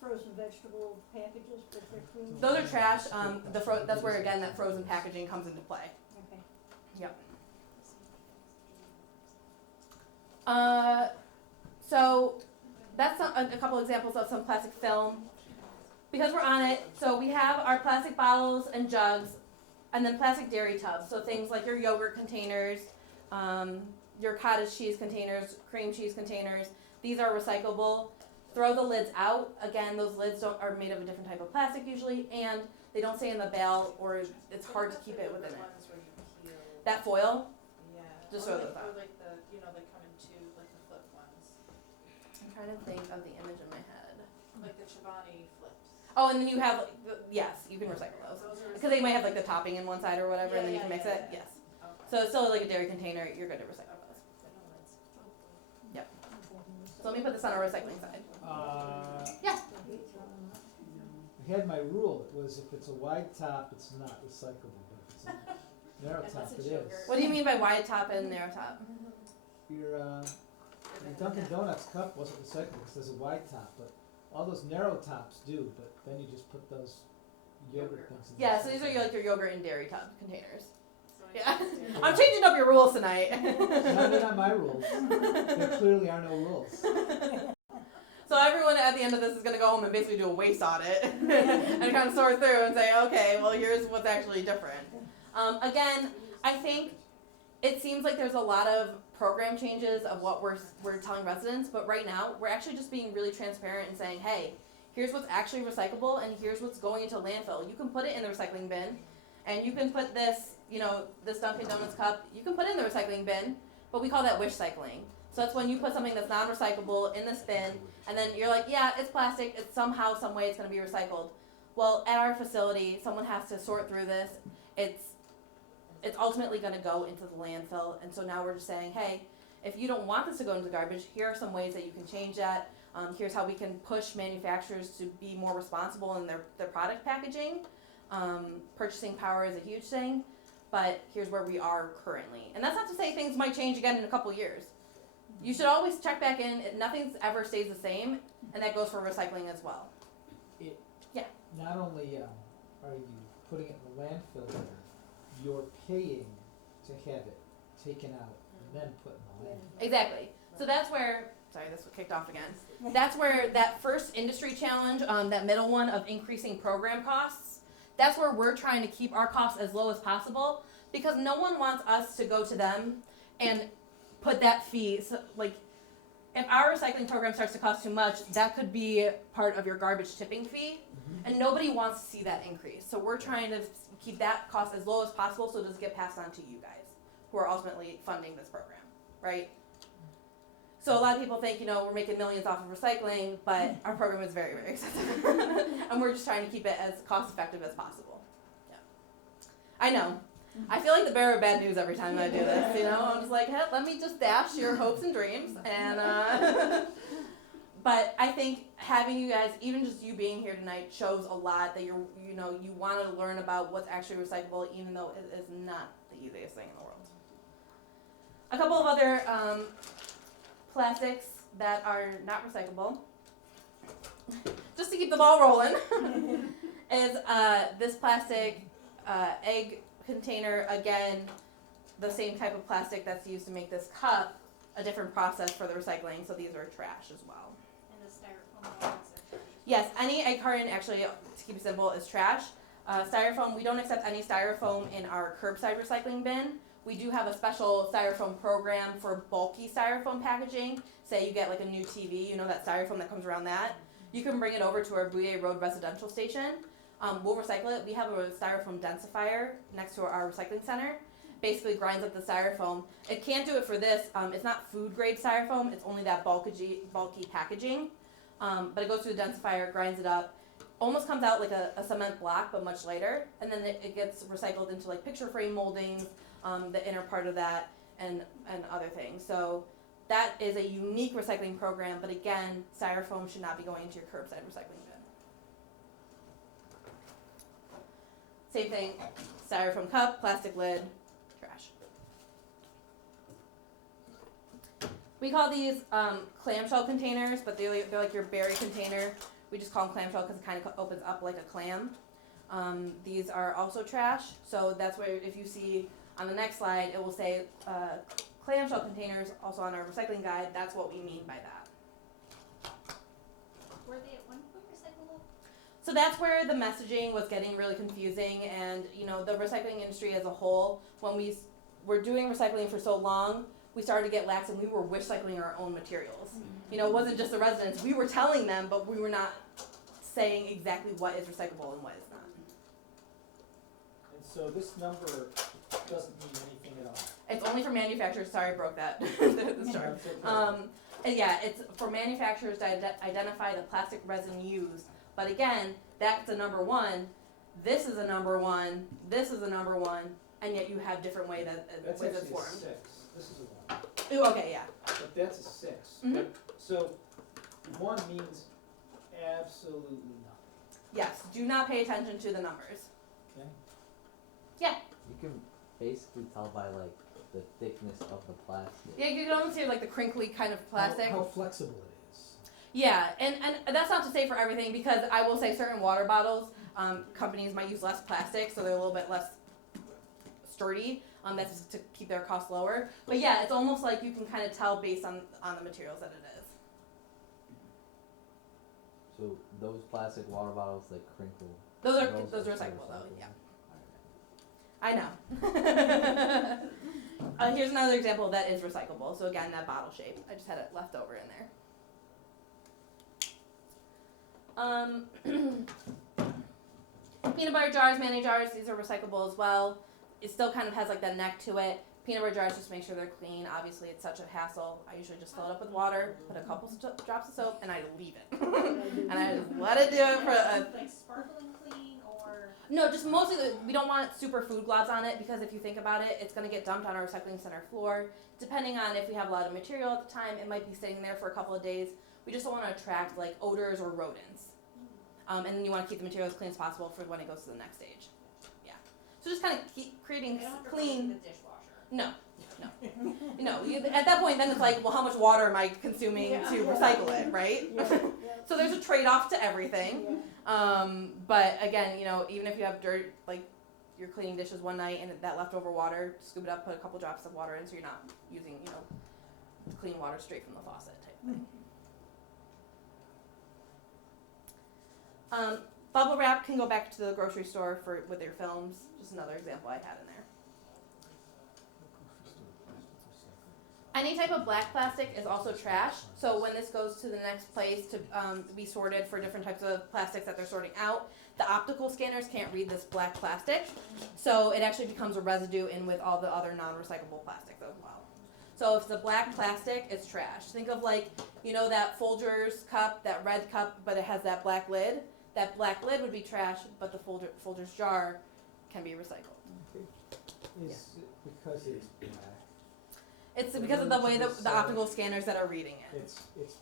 frozen vegetable packages, if they're clean? Those are trash. That's where again that frozen packaging comes into play. Okay. Yep. So that's a couple examples of some plastic film. Because we're on it, so we have our plastic bottles and jugs, and then plastic dairy tubs. So things like your yogurt containers, your cottage cheese containers, cream cheese containers. These are recyclable. Throw the lids out. Again, those lids are made of a different type of plastic usually, and they don't stay in the bale, or it's hard to keep it within it. Ones where you peel. That foil, Yeah. Just or throw like, those out. Or like the, you know, they come in two, like the flip ones. I'm trying to think of the image in my head. Like the Chobani flips. Oh, and then you have, yes, you can recycle those. Those are Because they might have like the topping in one side or whatever, and then you Yeah, can mix yeah, it, yeah. yes. Okay. So it's still like a dairy container, you're good to recycle those. So let me put this on our recycling side. Yeah. I had my rule. It was if it's a wide top, it's not recyclable, but if it's a narrow top, Unless it it's is. yogurt. What do you mean by wide top and narrow top? Your The Dunkin' Donuts cup wasn't recyclable because there's a wide top, but all those narrow tops do, but then you just put those yogurt things in. Yeah, so these are like your yogurt and dairy tub containers. So I Yeah. guess I'm changing up your rules tonight. No, they're not my rules. There clearly are no rules. So everyone at the end of this is going to go home and basically do a waste audit and kind of sort through and say, okay, well, here's what's actually different. Again, I think it seems like there's a lot of program changes of what we're telling residents, but right now we're actually just being really transparent and saying, hey, here's what's actually recyclable and here's what's going into landfill. You can put it in the recycling bin, and you can put this, this Dunkin' Donuts cup, you can put it in the recycling bin, but we call that wish cycling. So that's when you put something that's non-recyclable in this bin, and then you're like, yeah, it's plastic, it's somehow, some way it's going to be recycled. Well, at our facility, someone has to sort through this. It's ultimately going to go into the landfill, and so now we're just saying, hey, if you don't want this to go into the garbage, here are some ways that you can change that. Here's how we can push manufacturers to be more responsible in their product packaging. Purchasing power is a huge thing, but here's where we are currently. And that's not to say things might change again in a couple years. You should always check back in. Nothing ever stays the same, and that goes for recycling as well. Not only are you putting it in the landfill, you're paying to have it taken out and then put in the landfill. Exactly. So that's where, sorry, this kicked off again. That's where that first industry challenge, that middle one of increasing program costs, that's where we're trying to keep our costs as low as possible, because no one wants us to go to them and put that fee. So, like, if our recycling program starts to cost too much, that could be part of your garbage tipping fee, and nobody wants to see that increase. So we're trying to keep that cost as low as possible so it doesn't get passed on to you guys, who are ultimately funding this program, right? So a lot of people think, we're making millions off of recycling, but our program is very, very expensive. And we're just trying to keep it as cost effective as possible. Yeah. I know. I feel like the bearer of bad news every time I do this, I'm just like, hey, let me just dash your hopes and dreams. And but I think having you guys, even just you being here tonight, shows a lot that you want to learn about what's actually recyclable, even though it is not the easiest thing in the world. A couple of other plastics that are not recyclable, just to keep the ball rolling, is this plastic egg container. Again, the same type of plastic that's used to make this cup, a different process for the recycling, so these are trash as well. And the styrofoam bags are trash. Yes, any egg carton, actually, to keep it simple, is trash. Styrofoam, we don't accept any styrofoam in our curbside recycling bin. We do have a special styrofoam program for bulky styrofoam packaging. Say you get like a new TV, that styrofoam that comes around that. You can bring it over to our Bouye Road residential station. We'll recycle it. We have a styrofoam densifier next to our recycling center. Basically grinds up the styrofoam. It can't do it for this. It's not food grade styrofoam. It's only that bulky packaging. But it goes through the densifier, grinds it up. Almost comes out like a cement block, but much lighter. And then it gets recycled into like picture frame moldings, the inner part of that, and other things. So that is a unique recycling program. But again, styrofoam should not be going into your curbside recycling bin. Same thing, styrofoam cup, plastic lid, trash. We call these clamshell containers, but they're like your berry container. We just call them clamshell because it kind of opens up like a clam. These are also trash, so that's where if you see on the next slide, it will say clamshell containers, also on our recycling guide. That's what we mean by that. Were they at one point recyclable? So that's where the messaging was getting really confusing, and the recycling industry as a whole, when we were doing recycling for so long, we started to get lax and we were wish cycling our own materials. It wasn't just the residents. We were telling them, but we were not saying exactly what is recyclable and what is not. And so this number doesn't mean anything at all. It's only for manufacturers. Sorry, I broke that. the start. That's okay. And yeah, it's for manufacturers to identify the plastic resin used. But again, that's a number one. This is a number one. This is a number one. And yet you have different ways that That's ways it's actually a formed. 6. This is a 1. Ooh, okay, yeah. But that's a 6. Mhm. But, so 1 means absolutely nothing. Yes. Do not pay attention to the numbers. Okay? Yeah. You can basically tell by like the thickness of the plastic. Yeah, you can almost see like the crinkly kind of plastic. How flexible it is. Yeah, and that's not to say for everything, because I will say certain water bottles, companies might use less plastic, so they're a little bit less sturdy. That's to keep their costs lower. But yeah, it's almost like you can kind of tell based on the materials that it is. So those plastic water bottles like crinkle. Those are recyclable though. Yeah, I know. Here's another example that is recyclable. So again, that bottle shape. I just had it left over in there. Peanut butter jars, mayonnaise jars, these are recyclable as well. It still kind of has like that neck to it. Peanut butter jars, just make sure they're clean. Obviously, it's such a hassle. I usually just fill it up with water, put a couple drops of soap, and I leave it. And I just let it do it for Like sparkling clean or? No, just mostly we don't want super food globs on it, because if you think about it, it's going to get dumped on our recycling center floor. Depending on if we have a lot of material at the time, it might be sitting there for a couple of days. We just don't want to attract like odors or rodents. And then you want to keep the material as clean as possible for when it goes to the next stage. Yeah. So just kind of keep creating They don't have to clean. run to the dishwasher. No. At that point, then it's like, well, how much water am I consuming to recycle it, right? Yeah, yeah. So there's a trade-off to everything. Yeah. But again, even if you have dirt, like you're cleaning dishes one night and that leftover water, scoop it up, put a couple drops of water in, so you're not using, clean water straight from the faucet type thing. Bubble wrap can go back to the grocery store with your films. Just another example I had in there. Any type of black plastic is also trash. So when this goes to the next place to be sorted for different types of plastics that they're sorting out, the optical scanners can't read this black plastic. So it actually becomes a residue in with all the other non-recyclable plastics as well. So if it's a black plastic, it's trash. Think of like, that Folgers cup, that red cup, but it has that black lid. That black lid would be trash, but the Folgers jar can be recycled. Is it because it's black? It's because of the way the optical scanners that are reading it. It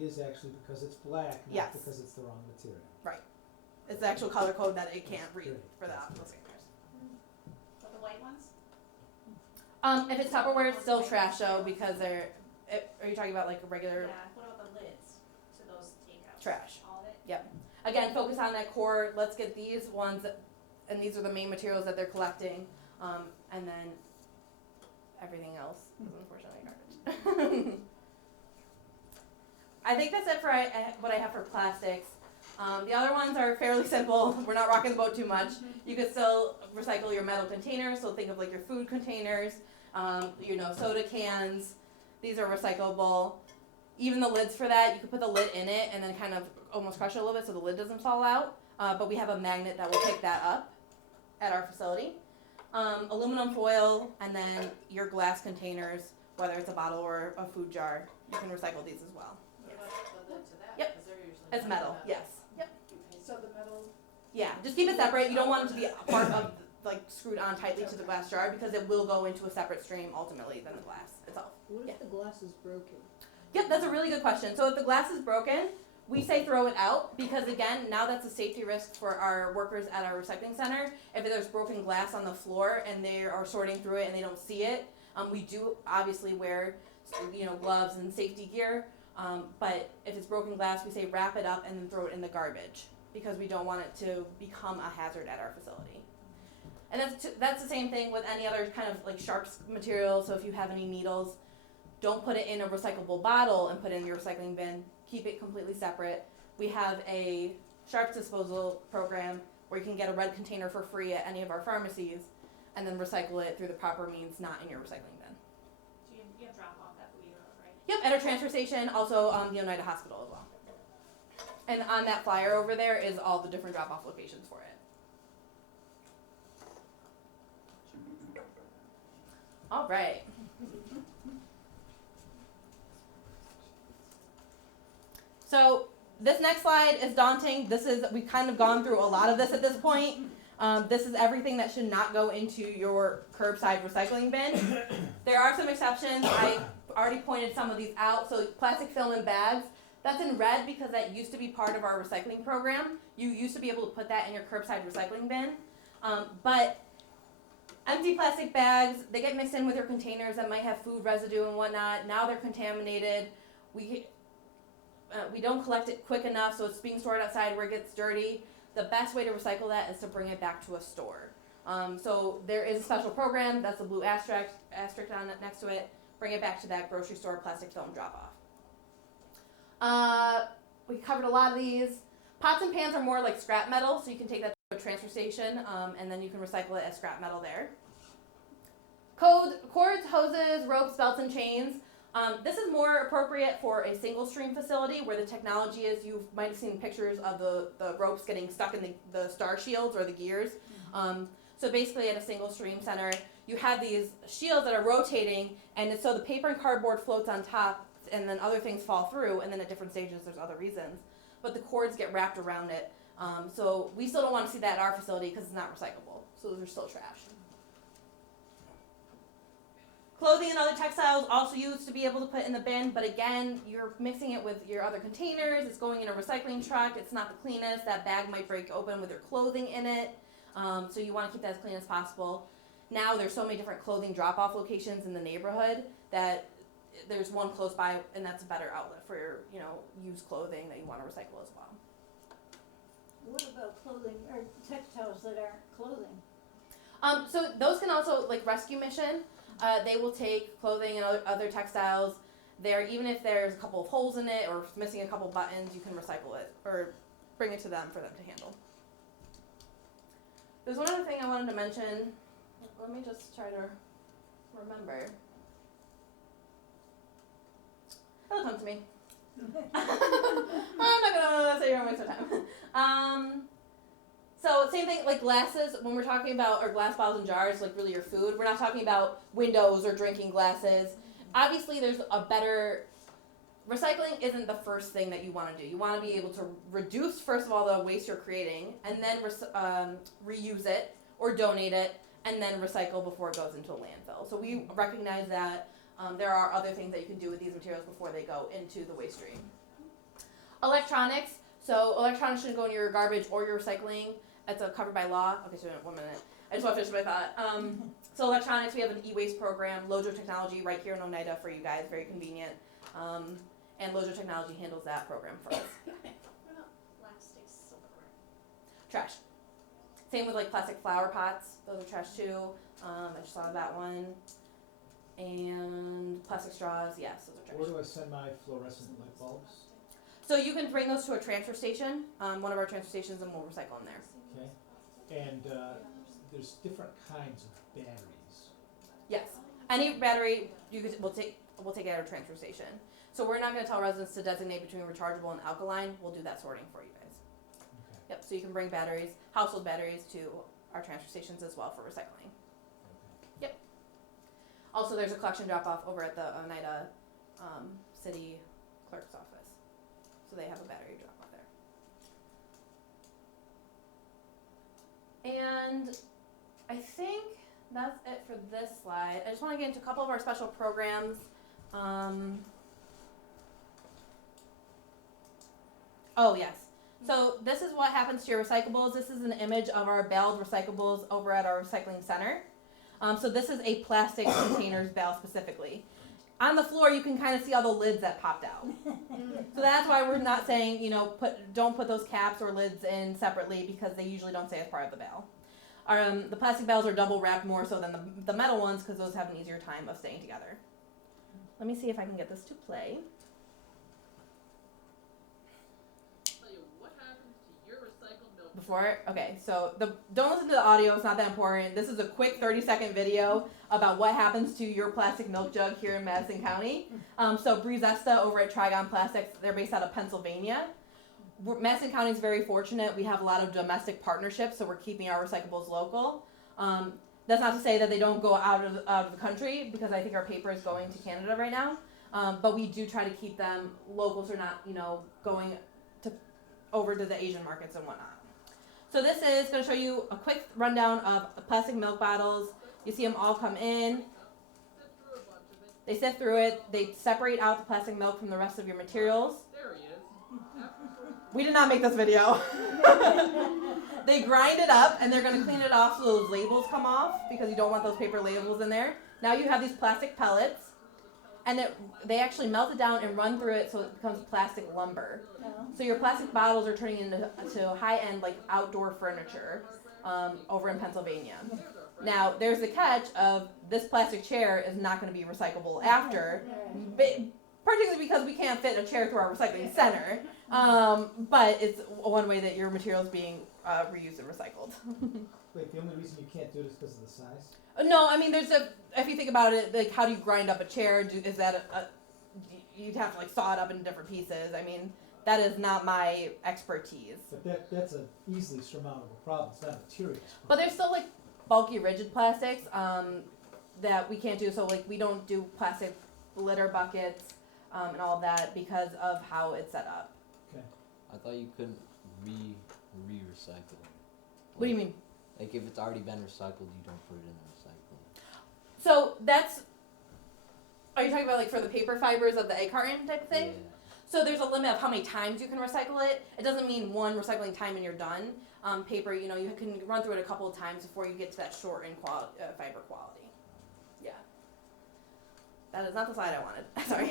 is actually because it's black, not Yes. because it's the wrong material. It's the actual color code that it can't read for the optical scanners. But the white ones? If it's Tupperware, it's still trash though, because are you talking about like a regular Yeah, what about the lids to those takeouts? trash? All of it? Again, focus on that core. Let's get these ones, and these are the main materials that they're collecting, and then everything else is unfortunately garbage. I think that's it for what I have for plastics. The other ones are fairly simple. We're not rocking the boat too much. You could still recycle your metal containers, so think of like your food containers, soda cans. These are recyclable. Even the lids for that, you could put the lid in it and then kind of almost crush it a little bit so the lid doesn't fall out. But we have a magnet that will pick that up at our facility. Aluminum foil, and then your glass containers, whether it's a bottle or a food jar, you can recycle these as well. What about the lid to that? Yep. 'Cause they're usually It's metal, yes. Yep. So the metal, Yeah, just keep it separate. You don't want it to be a part of, like, screwed on tightly to the glass jar, because it will go into a separate stream ultimately than the glass itself. What Yeah. if the glass is broken? Yep, that's a really good question. So if the glass is broken, we say throw it out, because again, now that's a safety risk for our workers at our recycling center. If there's broken glass on the floor and they are sorting through it and they don't see it, we do obviously wear, gloves and safety gear. But if it's broken glass, we say wrap it up and then throw it in the garbage, because we don't want it to become a hazard at our facility. And that's the same thing with any other kind of like sharps material. So if you have any needles, don't put it in a recyclable bottle and put it in your recycling bin. Keep it completely separate. We have a sharps disposal program where you can get a red container for free at any of our pharmacies, and then recycle it through the proper means, not in your recycling bin. So you have drop off at Oneida, right? Yep, at our transfer station, also the Oneida Hospital as well. And on that flyer over there is all the different drop-off locations for it. All right. So this next slide is daunting. We've kind of gone through a lot of this at this point. This is everything that should not go into your curbside recycling bin. There are some exceptions. I already pointed some of these out. So plastic film and bags, that's in red because that used to be part of our recycling program. You used to be able to put that in your curbside recycling bin. But Empty plastic bags, they get mixed in with your containers that might have food residue and whatnot. Now they're contaminated. We don't collect it quick enough, so it's being stored outside where it gets dirty. The best way to recycle that is to bring it back to a store. So there is a special program, that's the blue asterisk on it next to it. Bring it back to that grocery store plastic film drop off. We covered a lot of these. Pots and pans are more like scrap metal, so you can take that to a transfer station, and then you can recycle it as scrap metal there. Cords, hoses, ropes, belts, and chains. This is more appropriate for a single stream facility where the technology is, you might have seen pictures of the ropes getting stuck in the star shields or the gears. So basically at a single stream center, you have these shields that are rotating, and so the paper and cardboard floats on top, and then other things fall through, and then at different stages there's other reasons. But the cords get wrapped around it. So we still don't want to see that at our facility because it's not recyclable. So those are still trash. Clothing and other textiles also used to be able to put in the bin, but again, you're mixing it with your other containers, it's going in a recycling truck, it's not the cleanest, that bag might break open with your clothing in it, so you want to keep that as clean as possible. Now there's so many different clothing drop-off locations in the neighborhood that there's one close by, and that's a better outlet for your, used clothing that you want to recycle as well. What about clothing or textiles that aren't clothing? So those can also, like Rescue Mission, they will take clothing and other textiles there, even if there's a couple of holes in it or missing a couple buttons, you can recycle it or bring it to them for them to handle. There's one other thing I wanted to mention. Let me just try to remember. It'll come to me. I'm not gonna say you're gonna waste your time. So same thing, like glasses, when we're talking about, or glass bottles and jars, like really your food, we're not talking about windows or drinking glasses. Obviously there's a better, recycling isn't the first thing that you want to do. You want to be able to reduce, first of all, the waste you're creating, and then reuse it or donate it, and then recycle before it goes into a landfill. So we recognize that there are other things that you can do with these materials before they go into the waste stream. Electronics. So electronics shouldn't go in your garbage or your recycling. It's covered by law. Okay, so 1 minute. I just want to finish my thought. So electronics, we have an e-waste program, Lojo Technology, right here in Oneida for you guys, very convenient. And Lojo Technology handles that program for us. What about plastic silverware? Trash. Same with like plastic flower pots, those are trash too. I just saw that one. And plastic straws, yes, those are trash. Where do I send my fluorescent light bulbs? So you can bring those to a transfer station, one of our transfer stations, and we'll recycle them there. Okay. And there's different kinds of batteries. Yes. Any battery we'll take it at our transfer station. So we're not going to tell residents to designate between rechargeable and alkaline. We'll do that sorting for you guys. Okay. Yep. So you can bring batteries, household batteries, to our transfer stations as well for recycling. Okay. Also, there's a collection drop-off over at the Oneida City Clerk's office. So they have a battery drop-off there. And I think that's it for this slide. I just want to get into a couple of our special programs. Oh, yes. So this is what happens to your recyclables. This is an image of our baled recyclables over at our recycling center. So this is a plastic containers bale specifically. On the floor, you can kind of see all the lids that popped out. So that's why we're not saying, don't put those caps or lids in separately, because they usually don't stay as part of the bale. The plastic bales are double wrapped more so than the metal ones, because those have an easier time of staying together. Let me see if I can get this to play. Before, okay, so don't listen to the audio, it's not that important. This is a quick 30-second video about what happens to your plastic milk jug here in Madison County. So Brezesta over at Trigon Plastics, they're based out of Pennsylvania. Madison County is very fortunate. We have a lot of domestic partnerships, so we're keeping our recyclables local. That's not to say that they don't go out of the country, because I think our paper is going to Canada right now. But we do try to keep them local, so they're not, going over to the Asian markets and whatnot. So this is going to show you a quick rundown of plastic milk bottles. You see them all come in. They sift through it. They separate out the plastic milk from the rest of your materials. There he is. We did not make this video. They grind it up and they're gonna clean it off so those labels come off because you don't want those paper labels in there. Now you have these plastic pellets, and they actually melt it down and run through it so it becomes plastic lumber. So your plastic bottles are turning into high-end like outdoor furniture over in Pennsylvania. Now there's the catch of this plastic chair is not going to be recyclable after, particularly because we can't fit a chair through our recycling center. But it's one way that your material is being reused and recycled. Wait, the only reason you can't do it is because of the size? No, I mean if you think about it, like how do you grind up a chair? Is that you'd have to like saw it up into different pieces. I mean, that is not my expertise. But that's an easily surmountable problem. It's not a materials problem. But there's still like bulky rigid plastics that we can't do. So like we don't do plastic litter buckets and all of that because of how it's set up. Okay. I thought you couldn't re-recycle. What do you mean? Like if it's already been recycled, you don't put it in the recycling. So are you talking about like for the paper fibers of the egg carton type of thing? Yeah. So there's a limit of how many times you can recycle it. It doesn't mean one recycling time and you're done. Paper, you can run through it a couple of times before you get to that shortened fiber quality. Yeah. That is not the slide I wanted. Sorry.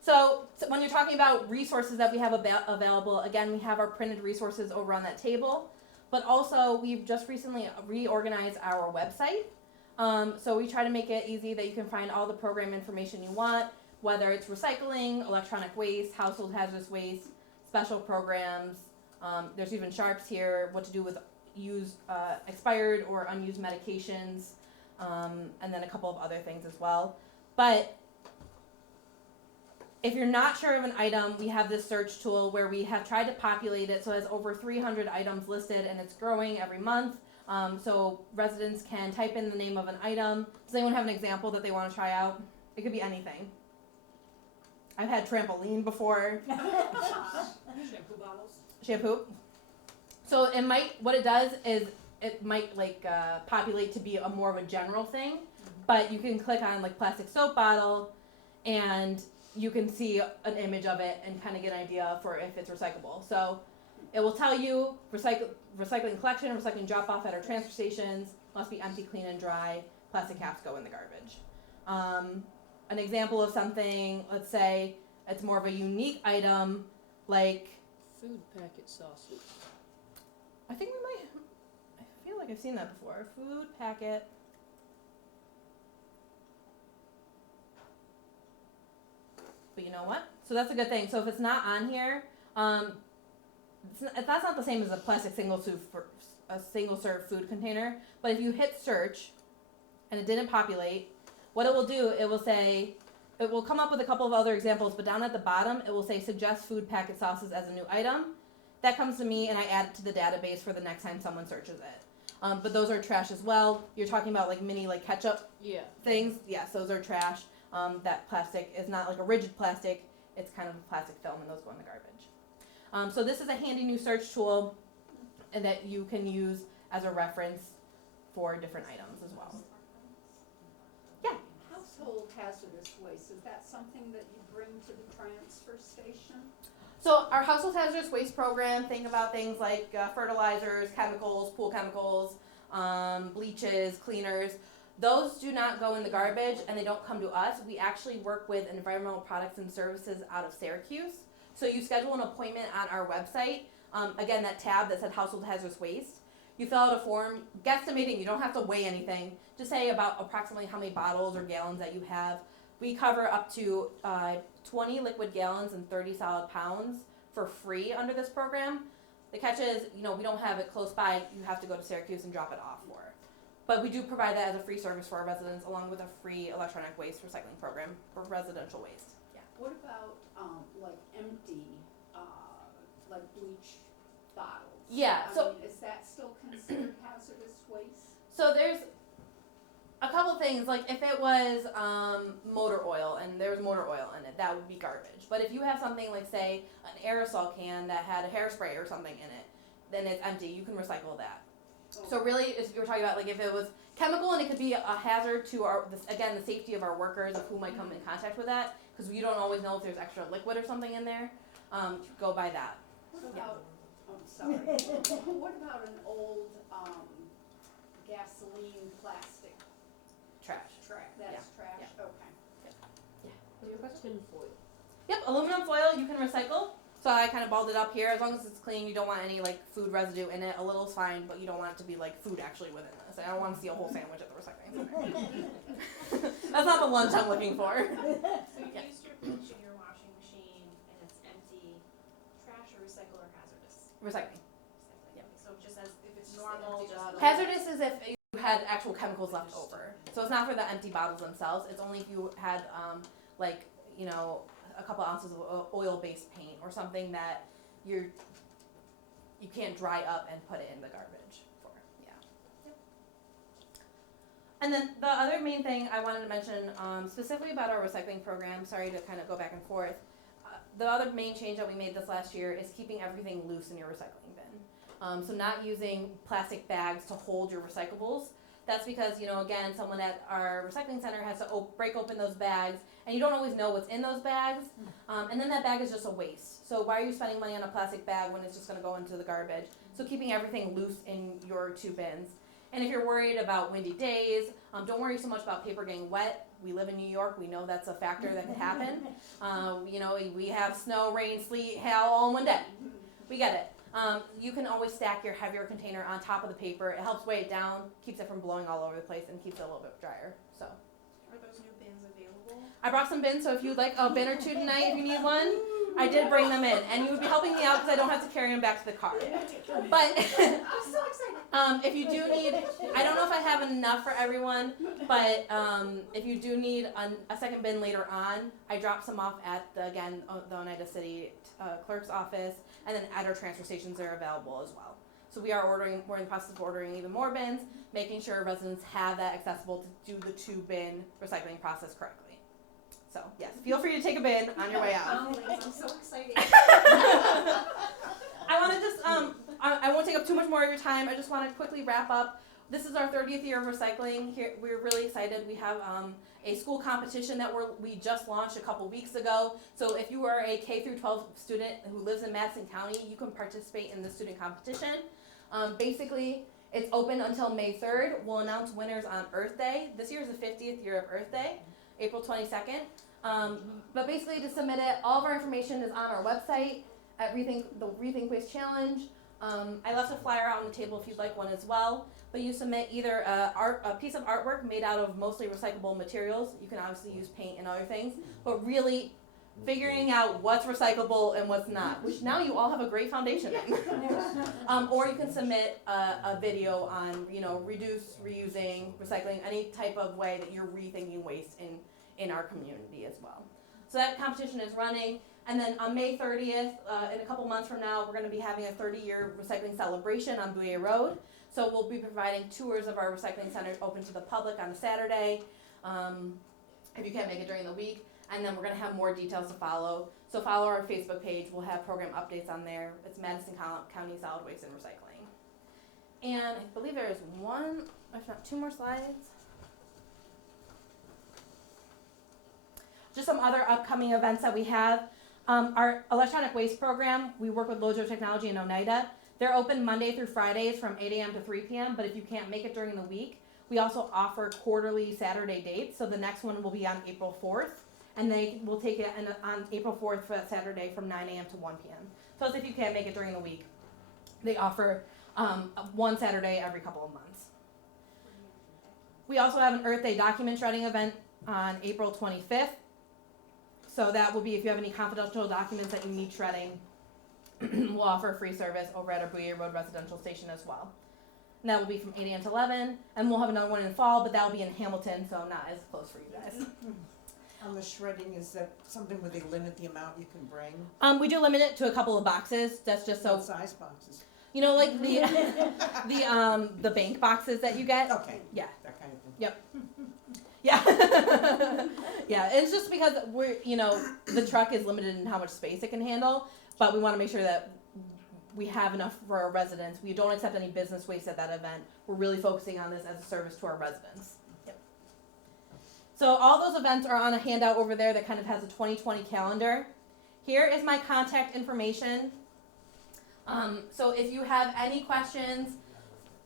So when you're talking about resources that we have available, again, we have our printed resources over on that table. But also, we've just recently reorganized our website. So we try to make it easy that you can find all the program information you want, whether it's recycling, electronic waste, household hazardous waste, special programs. There's even sharps here, what to do with expired or unused medications, and then a couple of other things as well. But if you're not sure of an item, we have this search tool where we have tried to populate it so it has over 300 items listed, and it's growing every month. So residents can type in the name of an item. Does anyone have an example that they want to try out? It could be anything. I've had trampoline before. Shampoo bottles. Shampoo. So what it does is it might populate to be more of a general thing, but you can click on like plastic soap bottle and you can see an image of it and kind of get an idea for if it's recyclable. So it will tell you recycling collection, recycling drop off at our transfer stations, must be empty, clean, and dry. Plastic caps go in the garbage. An example of something, let's say it's more of a unique item, like Food packet sauces. I think I feel like I've seen that before. Food packet. But you know what? So that's a good thing. So if it's not on here, that's not the same as a plastic single serve food container. But if you hit search and it didn't populate, what it will do, it will come up with a couple of other examples, but down at the bottom, it will say suggest food packet sauces as a new item. That comes to me and I add it to the database for the next time someone searches it. But those are trash as well. You're talking about like mini like ketchup things. Yes, those are trash. That plastic is not like a rigid plastic. It's kind of a plastic film and those go in the garbage. So this is a handy new search tool and that you can use as a reference for different items as well. Household hazardous waste, is that something that you bring to the transfer station? So our household hazardous waste program, think about things like fertilizers, chemicals, pool chemicals, bleaches, cleaners. Those do not go in the garbage and they don't come to us. We actually work with Environmental Products and Services out of Syracuse. So you schedule an appointment on our website. Again, that tab that said household hazardous waste. You fill out a form, guesstimating, you don't have to weigh anything. Just say about approximately how many bottles or gallons that you have. We cover up to 20 liquid gallons and 30 solid pounds for free under this program. The catch is, we don't have it close by. You have to go to Syracuse and drop it off for. But we do provide that as a free service for our residents, along with a free electronic waste recycling program for residential waste. Yeah. What about like empty, like bleach bottles? Yeah. I So mean, is that still considered hazardous waste? So there's a couple things, like if it was motor oil and there was motor oil in it, that would be garbage. But if you have something like, say, an aerosol can that had a hairspray or something in it, then it's empty. You can recycle that. So really, if you're talking about like if it was chemical and it could be a hazard to the safety of our workers of who might come in contact with that, because you don't always know if there's extra liquid or something in there, go by that. What about, I'm sorry, what about an old, gasoline plastic Trash. that's trash, yeah. okay. Tin foil. Yep, aluminum foil you can recycle. So I kind of balled it up here. As long as it's clean, you don't want any like food residue in it. A little's fine, but you don't want it to be like food actually within this. I don't want to see a whole sandwich at the recycling center. That's not the lunch I'm looking for. So you used your pinch in your washing machine and it's empty, trash or recycle or hazardous? Recycling. Recycling. Yep. So just as, if it's Just normal, empty just. bottle. Hazardous is if you had actual chemicals left over. So it's not for the empty bottles themselves. It's only if you had like, you know, a couple ounces of oil-based paint or something that you can't dry up and put it in the garbage for. Yeah. Yep. And then the other main thing I wanted to mention, specifically about our recycling program, sorry to kind of go back and forth, the other main change that we made this last year is keeping everything loose in your recycling bin. So not using plastic bags to hold your recyclables. That's because, you know, again, someone at our recycling center has to break open those bags, and you don't always know what's in those bags, and then that bag is just a waste. So why are you spending money on a plastic bag when it's just going to go into the garbage? So keeping everything loose in your 2 bins. And if you're worried about windy days, don't worry so much about paper getting wet. We live in New York. We know that's a factor that could happen. You know, we have snow, rain, sleet, hail all in one day. We get it. You can always stack your heavier container on top of the paper. It helps weigh it down, keeps it from blowing all over the place, and keeps it a little bit drier. So Are those new bins available? I brought some bins, so if you'd like a bin or 2 tonight, if you need one, I did bring them in. And you would be helping me out because I don't have to carry them back to the car. But I'm so excited. if you do need, I don't know if I have enough for everyone, but if you do need a second bin later on, I dropped some off at, the Oneida City clerk's office, and then at our transfer stations they're available as well. So we're in the process of ordering even more bins, making sure residents have that accessible to do the 2 bin recycling process correctly. So yes, feel free to take a bin on your way out. I'm so excited. I want to just, I won't take up too much more of your time. I just want to quickly wrap up. This is our 30th year of recycling. Here, we're really excited. We have a school competition that we just launched a couple weeks ago. So if you are a K through 12 student who lives in Madison County, you can participate in the student competition. Basically, it's open until May 3rd. We'll announce winners on Earth Day. This year is the 50th year of Earth Day, April 22nd. But basically, to submit it, all of our information is on our website at the Rethink Waste Challenge. I left a flyer out on the table if you'd like one as well. But you submit either a piece of artwork made out of mostly recyclable materials. You can obviously use paint and other things, but really figuring out what's recyclable and what's not, which now you all have a great foundation in. Or you can submit a video on, you know, reusing, recycling, any type of way that you're rethinking waste in our community as well. So that competition is running. And then on May 30th, in a couple months from now, we're going to be having a 30-year recycling celebration on Bouyer Road. So we'll be providing tours of our recycling center open to the public on a Saturday, if you can't make it during the week. And then we're going to have more details to follow. So follow our Facebook page. We'll have program updates on there. It's Madison County Solid Waste and Recycling. And I believe there is one, if not 2 more slides. Just some other upcoming events that we have. Our electronic waste program, we work with Lojo Technology in Oneida. They're open Monday through Fridays from 8 a.m. to 3 p.m., but if you can't make it during the week, we also offer quarterly Saturday dates. So the next one will be on April 4th, and they will take it on April 4th for that Saturday from 9 a.m. to 1 p.m. So as if you can't make it during the week, they offer one Saturday every couple of months. We also have an Earth Day document shredding event on April 25th. So that will be if you have any confidential documents that you need shredding, we'll offer a free service over at our Bouyer Road residential station as well. And that will be from 8 a.m. to 11, and we'll have another one in the fall, but that will be in Hamilton, so not as close for you guys. On the shredding, is that something where they limit the amount you can bring? We do limit it to a couple of boxes. That's just so, What size boxes? you know, like the bank boxes that you get. Okay. Yeah. That kind of thing. Yep. Yeah. Yeah, it's just because the truck is limited in how much space it can handle, but we want to make sure that we have enough for our residents. We don't accept any business waste at that event. We're really focusing on this as a service to our residents. Yep. So all those events are on a handout over there that kind of has a 2020 calendar. Here is my contact information. So if you have any questions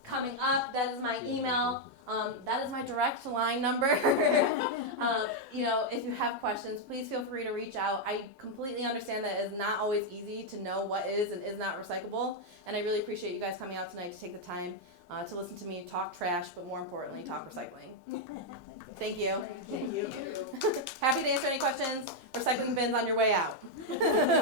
coming up, that is my email. That is my direct line number. If you have questions, please feel free to reach out. I completely understand that it's not always easy to know what is and is not recyclable, and I really appreciate you guys coming out tonight to take the time to listen to me talk trash, but more importantly, talk recycling. Thank you. Thank you. Happy to answer any questions. Recycling bins on your way out.